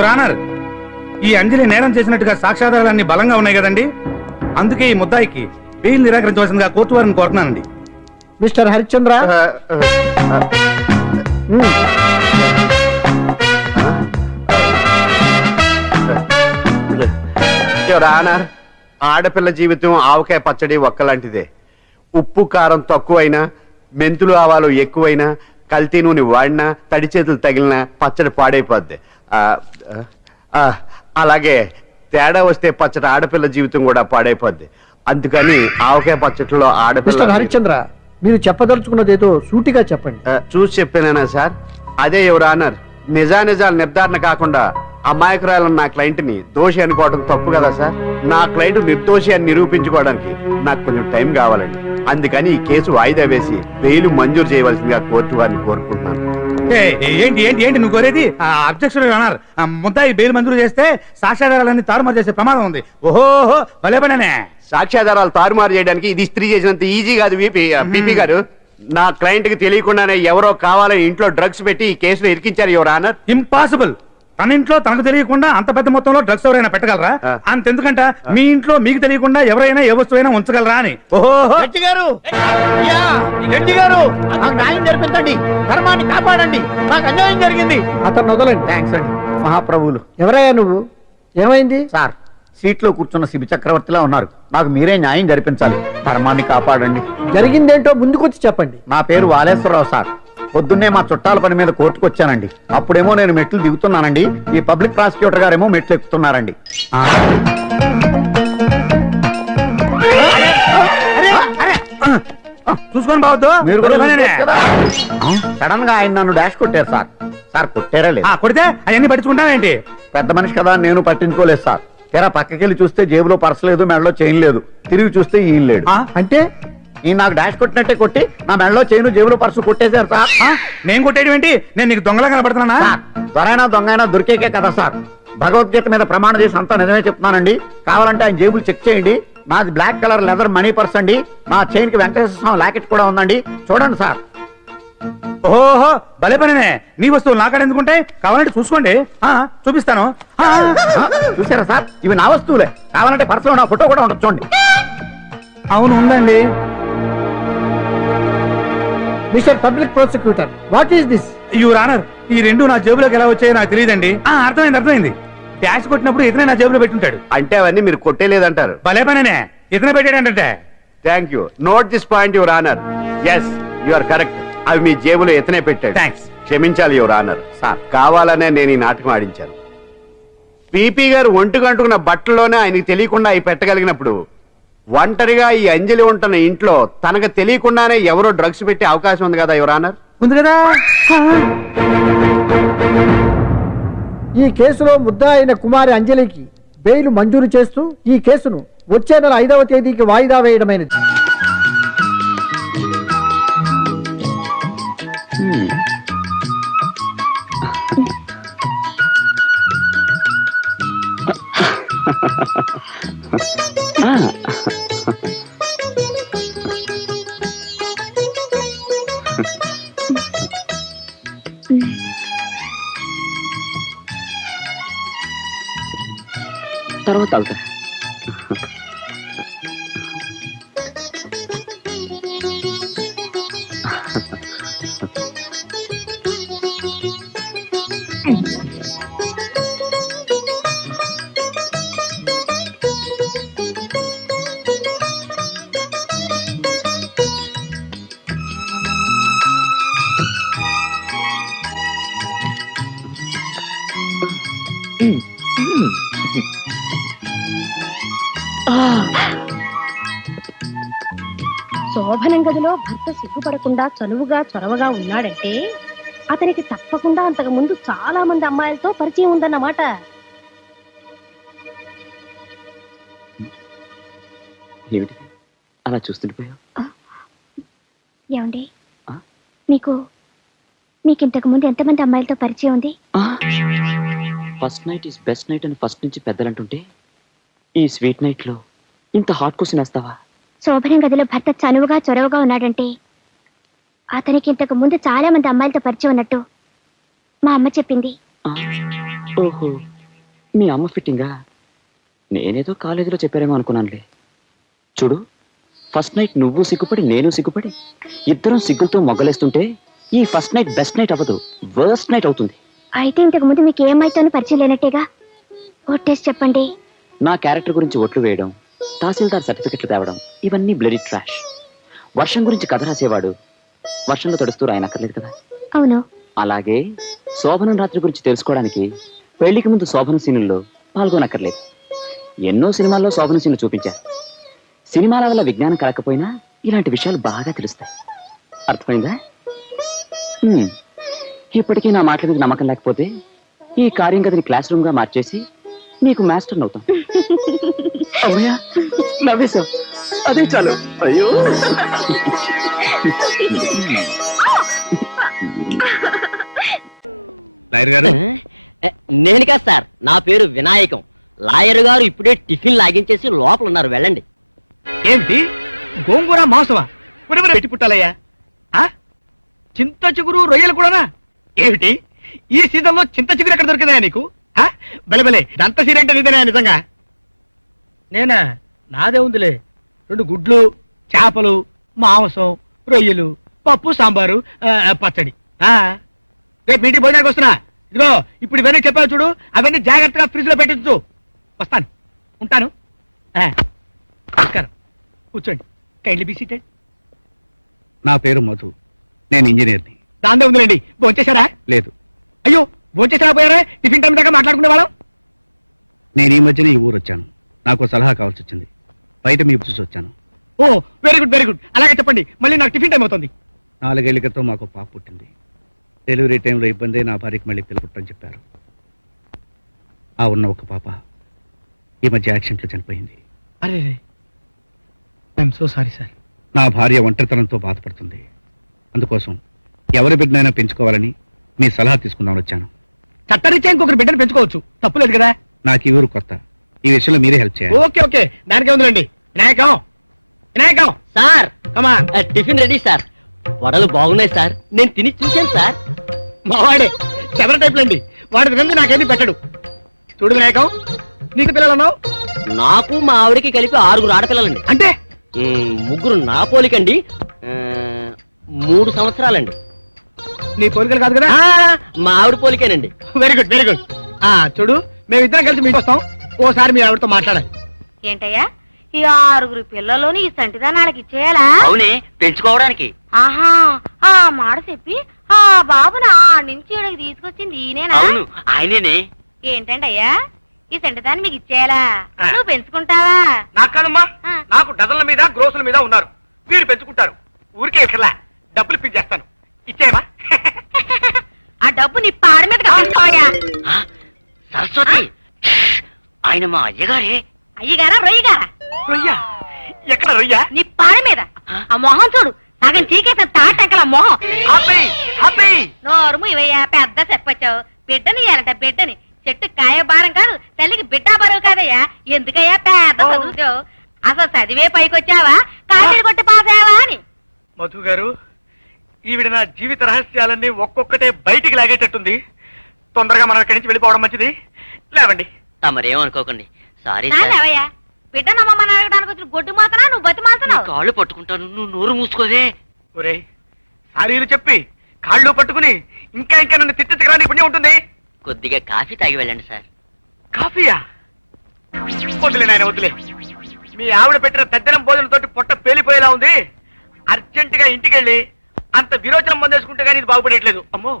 Your honour, ఈ అంజలి నేరం చేసినట్టుగా సాక్ష్యాధారాలన్నీ బలంగా ఉన్నాయి కదండి. అందుకే ఈ ముద్దాయికి బెయిల్ నిరాకరించవలసిందిగా కోర్టు వారిని కోరుతున్నానండి. మిస్టర్ హరిశ్చంద్ర, యువర్ ఆనర్, ఆడపిల్ల జీవితం ఆవకాయ పచ్చడి ఒక్కలాంటిదే. ఉప్పు కారం తక్కువైనా, మెంతులు ఆవాలు ఎక్కువైనా, కల్తీ నూనె వాడినా, తడి చేతులు తగిలినా పచ్చడి పాడైపోద్ది. అలాగే తేడా వస్తే పచ్చడి ఆడపిల్ల జీవితం కూడా పాడైపోద్ది. అందుకని ఆవకాయ పచ్చడిలో ఆడపిల్ల. హరిశ్చంద్ర, మీరు చెప్పదలుచుకున్నది ఏదో సూటిగా చెప్పండి. చూసి చెప్పానా సార్? అదే యువర్ ఆనర్, నిజానిజాలు నిర్ధారణ కాకుండా అమాయకురాలను నా క్లయింట్ ని దోషి అనుకోవడం తప్పు కదా సార్. నా క్లయింట్ నిర్దోషి అని నిరూపించుకోవడానికి నాకు కొంచెం టైం కావాలండి. అందుకని ఈ కేసు వాయిదా వేసి బెయిల్ మంజూరు చేయవలసిందిగా కోర్టు వారిని కోరుకుంటున్నాను. ఏంటి ఏంటి ఏంటి నువ్వు కోరేది? అబ్జెక్షన్ యువర్ ఆనర్, ముద్దాయి బెయిల్ మంజూరు చేస్తే సాక్ష్యాధారాలన్నీ తారుమారు చేసే ప్రమాదం ఉంది. ఓహో భలే పనేనే. సాక్ష్యాధారాలు తారుమారు చేయడానికి ఇది స్త్రీ చేసినంత ఈజీ కాదు పీపీ గారు. నా క్లయింట్ కి తెలియకుండానే ఎవరో కావాలని ఇంట్లో డ్రగ్స్ పెట్టి ఈ కేసులో ఇరికించారు యువర్ ఆనర్. ఇంపాసిబుల్. తన ఇంట్లో తనకు తెలియకుండా అంత పెద్ద మొత్తంలో డ్రగ్స్ ఎవరైనా పెట్టగలరా? అంతెందుకంట మీ ఇంట్లో మీకు తెలియకుండా ఎవరైనా ఏ వస్తువైనా ఉంచగలరా అని. ఓహో న్యాయం జరిపించండి, ధర్మాన్ని కాపాడండి, నాకు అన్యాయం జరిగింది. అతను వదలండి. థ్యాంక్స్ అండి మహాప్రభువులు. ఎవరయ్యా నువ్వు? ఏమైంది సార్? సీట్లో కూర్చున్న శిబి చక్రవర్తిలా ఉన్నారు. నాకు మీరే న్యాయం జరిపించాలి, ధర్మాన్ని కాపాడండి. జరిగిందేంటో ముందుకొచ్చి చెప్పండి. నా పేరు వాలేశ్వరరావు సార్. పొద్దున్నే మా చుట్టాల పని మీద కోర్టుకు వచ్చానండి. అప్పుడేమో నేను మెట్లు దిగుతున్నానండి, ఈ పబ్లిక్ ప్రాసిక్యూటర్ గారేమో మెట్లు ఎక్కుతున్నారండి. చూసుకొని బావద్దు. మీరు సడన్ గా ఆయన నన్ను డాష్ కొట్టారు సార్. సార్ కొట్టారా లేదు? కొడితే అవన్నీ పట్టించుకుంటావేంటి? పెద్ద మనిషి కదా నేను పట్టించుకోలేదు సార్. తెరా పక్కకెళ్ళి చూస్తే జేబులో పర్స్ లేదు, మెడలో చైన్ లేదు. తిరిగి చూస్తే ఈయన లేడు. అంటే ఈ నాకు డాష్ కొట్టినట్టే కొట్టి నా మెడలో చైను జేబులో పర్సు కొట్టేశారు సార్. నేను కొట్టేయడం ఏంటి? నేను నీకు దొంగలా కనబడుతున్నా? దొరైనా దొంగైనా దొరికేకే కదా సార్. భగవద్గీత మీద ప్రమాణ చేసి అంతా నిజమే చెప్తున్నానండి. కావాలంటే ఆయన జేబులు చెక్ చేయండి. నాది black colour leather money purse అండి. మా చైన్ కి వెంకటేశ్వర స్వామి లాకెట్ కూడా ఉందండి, చూడండి సార్. ఓహో భలే పనినే. నీ వస్తువులు నాకాడ ఎందుకుంటాయి? కావాలంటే చూసుకోండి, చూపిస్తాను. చూసారా సార్, ఇవి నా వస్తువులే. కావాలంటే పర్సులో నా ఫోటో కూడా ఉండదు, చూడండి. అవును ఉందండి. Mister public prosecutor, what is this? Your honour, ఈ రెండు నా జేబులోకి ఎలా వచ్చాయో నాకు తెలియదండి. అర్థమైంది. డాష్ కొట్టినప్పుడు ఇతనే నా జేబులో పెట్టుంటాడు. అంటే అవన్నీ మీరు కొట్టేలేదంటారు? భలే పనేనే, ఇతనే పెట్టాడంటే. Thank you. Note this point your honour. Yes, you are correct. అవి మీ జేబులో ఎతనే పెట్టాడు. థ్యాంక్స్. క్షమించాలి యువర్ ఆనర్. సార్ కావాలనే నేను ఈ నాటకం ఆడించాను. పీపీ గారు ఒంటికంటుకున్న బట్టల్లోనే ఆయనకి తెలియకుండా అవి పెట్టగలిగినప్పుడు ఒంటరిగా ఈ అంజలి ఉంటున్న ఇంట్లో తనకు తెలియకుండానే ఎవరో డ్రగ్స్ పెట్టే అవకాశం ఉంది కదా యువర్ ఆనర్. ఉంది కదా. ఈ కేసులో ముద్దా అయిన కుమారి అంజలికి బెయిల్ మంజూరు చేస్తూ ఈ కేసును వచ్చే నెల 5వ తేదీకి వాయిదా వేయడమైనది. తర్వాత అవుతా. శోభనం గదిలో భర్త సిగ్గుపడకుండా చనువుగా చొరవగా ఉన్నాడంటే అతనికి తప్పకుండా అంతకు ముందు చాలా మంది అమ్మాయిలతో పరిచయం ఉందన్నమాట. ఏమిటి అలా చూస్తుండిపోయావు? ఏమండి, మీకు ఇంతకు ముందు ఎంతమంది అమ్మాయిలతో పరిచయం ఉంది? First night is best night అని ఫస్ట్ నుంచి పెద్దలు అంటుంటే ఈ స్వీట్ నైట్ లో ఇంత హాట్ క్వశ్చన్ వేస్తావా? శోభనం గదిలో భర్త చనువుగా చొరవగా ఉన్నాడంటే అతనికి ఇంతకు ముందు చాలా మంది అమ్మాయిలతో పరిచయం ఉన్నట్టు మా అమ్మ చెప్పింది. ఓహో, మీ అమ్మ ఫిట్టింగా నేనేదో కాలేజీలో చెప్పారేమో అనుకున్నానులే. చూడు, ఫస్ట్ నైట్ నువ్వు సిగ్గుపడి నేను సిగ్గుపడి ఇద్దరం సిగ్గులతో మొగ్గలేస్తుంటే ఈ ఫస్ట్ నైట్ బెస్ట్ నైట్ అవ్వదు, వర్స్ట్ నైట్ అవుతుంది. అయితే ఇంతకు ముందు మీకు ఏమైతేనో పరిచయం లేనట్టేగా. ఒట్టేసి చెప్పండి. నా క్యారెక్టర్ గురించి ఒట్లు వేయడం, తహసీల్దార్ సర్టిఫికెట్లు తేవడం ఇవన్నీ బ్లడీ ట్రాష్. వర్షం గురించి కథ రాసేవాడు వర్షంలో తడుస్తూ రాయనక్కర్లేదు కదా. అవును. అలాగే శోభనం రాత్రి గురించి తెలుసుకోవడానికి పెళ్లికి ముందు శోభన సీనుల్లో పాల్గొనక్కర్లేదు. ఎన్నో సినిమాల్లో శోభన సీన్లు చూపించారు. సినిమాల వల్ల విజ్ఞానం కలకపోయినా ఇలాంటి విషయాలు బాగా తెలుస్తాయి. అర్థమైందా? ఇప్పటికీ నా మాటల మీద నమ్మకం లేకపోతే ఈ కార్యం గదిని క్లాస్ రూమ్ గా మార్చేసి నీకు మాస్టర్ అవుతాం. అమ్మయ్యా, నవ్వేశావు, అదే చాలు. అయ్యో, లాయర్ గారు, నేను కాదు సార్, నా పేరు వినాయకం. లాయర్ గారు ఇప్పుడే టిఫిన్ లాగించేసి లోపల ఉన్నారు, వెళ్ళండి. ఏమిటి గోంగూర మాంసమా? పురిమర పెట్టి పుట్టాలయ్యా. చింత చిగురు రొయ్యలు కూడానా? ఏమిటి ఈ సీజన్ లో చింత చిగురు ఎక్కడ దొరికిందా నీకు? బలే దంత సీరంటే నీదేనా నిజంగా? నేనా? నాదే ఉందిలే. 2 గుడ్లు, చేపలు, మాంసం, రొయ్యలు, పప్పు, సాంబారు, పచ్చడి. రేపు ఇంటికి భోజనానికి వస్తున్నా. ఇదిగో ఇప్పుడు ఇవన్నీ చెప్పావు చూడు, అవన్నీ జాగ్రత్తగా ఫ్రిడ్జ్ లో పెట్టించు. వస్తాను, ఉంటాను. నమస్కారం, కూర్చోండి. Kindly be seated. నా పేరు మధు, నేను ఇంజనీర్ని. దాందే ఉందిలేండి. భోంచేశారా? లేదు. అయ్యో, భోంచేసారా పోయారా? టిఫిన్ టైం దాకా మాట్లాడుకునే వాళ్ళం. నేను ఈ మధ్యన ఈ ఊరు వచ్చాను. నాకు సలహా కావాల్సి వచ్చింది. బయట మీ చూసి వచ్చాను. ఓ, వెరీ గుడ్ వెరీ గుడ్. అలాగే చెప్పండి, మళ్ళీ నాకు టిఫిన్ టైం అవుతుంది. 4 ఏళ్ల క్రితం మాకు పాప పుట్టింది. డెలివరీ టైంలో ఇబ్బంది, నా భార్యకి మళ్ళీ పిల్ల పుట్టని చెప్పారు. ఆ ఉన్న ఒక పాప ఈ మధ్య యాక్సిడెంట్లో చనిపోయింది. అరే, ఐఎమ్ సో సారీ సార్. నా భార్య ఒంటరితనంతో బాధపడుతుంది. అందుకోసం ఎవరి బిడ్డనైనా పెంచుకోవాలని మీ సలహా తీసుకుందామని వచ్చాను. చట్టరీత్యా ఇంకొకరి బిడ్డను పెంచుకోవచ్చు, తప్పులేదు కదా. నాకు ఈ ఊరు కొత్త. ఈ విషయంలో మీరే హెల్ప్ చేయాలి. ఓకే ఓకే, దానికే ఉందిలేండి. వినాయకం, వినాయకం సార్, కమా. Tiffin ready sir. వడలు బాగున్నాయి సార్, నేను తిని చూశాను సార్. మావాడే చెవర టైపులండి. వాడి తినంది నాకేది పెట్టడు. చూడు వినాయకం, నీకు పిల్లలు అన్నావు? నాకు మా ఆవిడకి కలిపి 6 ఆడపిల్లలండి. అంటే 3 నా పోలికండి, 3 సంవత్సరాలండి. నీ పోలికలు కాదు కదా? మా ఆవిడ పోలికేనండి. Very good very good. చూడు, మేమిద్దరం కలిసి మీకు వస్తాం. ఓసారి మీ ఆవిడతో మాట్లాడాలి. ఏంటయ్యా, ఈ 6 పిల్లలోని ఈ సంటిదానాలకి ఇచ్చేయాలా? అవునే, పెంచుకోవడానికి. ఆహా, ఆ మాట చెప్పి ఆ బాబుని నుంచి ఇక్కడికి తీసుకొచ్చింది ఈయనేనా? అవును, ఆయనేనే. ఏంటండి అయ్యా, ఈ సంటిదాన్ని మీకు ఇచ్చేయాలా? నువ్వు పెంచుకుంటావా? నాకు కాదమ్మా, నాకు డజన్ల మీద గ్రోసుల మీద ఉన్నారు. వీరు పెంచుకుంటారు. ఊరికే ఇట్లా డబ్బులు ఇప్పించేస్తాను. ఇచ్చేయమా? ఆ డబ్బు నీ పాడ మీద కప్పించుకోయా. సరస్వతి, ఆయన మా అయ్యగారే. అయ్యగారా రొయ్యగారా? రొయ్య ఎక్కడ? రొయ్య నీ పాడ మీద. ఆ మొహం చూడు, సగం చీకేసిన తాటంకల మొహం. నోరుము ఇవయ్యా, పెద్ద చెప్పొచ్చావు. బిడ్డని ఇయ్యాలంట, బిడ్డని. చెట్టు కాయ భారం కాదు, తల్లికి బిడ్డ బరువు కాదయ్యా. ఎందుకయ్యా పెద్ద చదువుతావు? అసలు చదివే పైకొచ్చావా, కాపీలు కొట్టి పాసావా అని? మధు గారు, ఈవిడ నా జీవిత రహస్యాలన్నీ ఒక్కొక్కటే బయటికి లాగేటట్టుంది. తొందరగా మనం ఇక్కడి నుంచి వెళ్ళిపోవడం మంచిది. లేవండి. తమరేమనుకోకండి. సారీ లేవయ్యా, బిడ్డ నమ్మని అడగడానికి వచ్చిన గొడ్డు మాత్రం నువ్వు బతి మాత్రం. కాళ్ళు పట్టుకుంటాను, నువ్వు నోరు మూసుకోవే. ఒరే, సారీలు చెప్పి కాళ్ళు పట్టుకుని ఇంకా ఇంకా నన్ను తిట్టించగల నీ పుణ్యం ఉంటుంది. కొద్దిగా కాఫీ తాగి వెళ్ళండి సార్. కాఫీయా? వద్దులే నాయన, వద్దులే. మీ ఆవిడ పెట్టిన తద్దినం భోజనంతోటి పొట్ట పేలిపోయేలా ఉంది. అర్జెంటుగా ఇంటికెళ్ళి అంత విరోచనం పొందేసుకుంటే కానీ ఇది బాగుపడేట్లేదు. అమ్మో.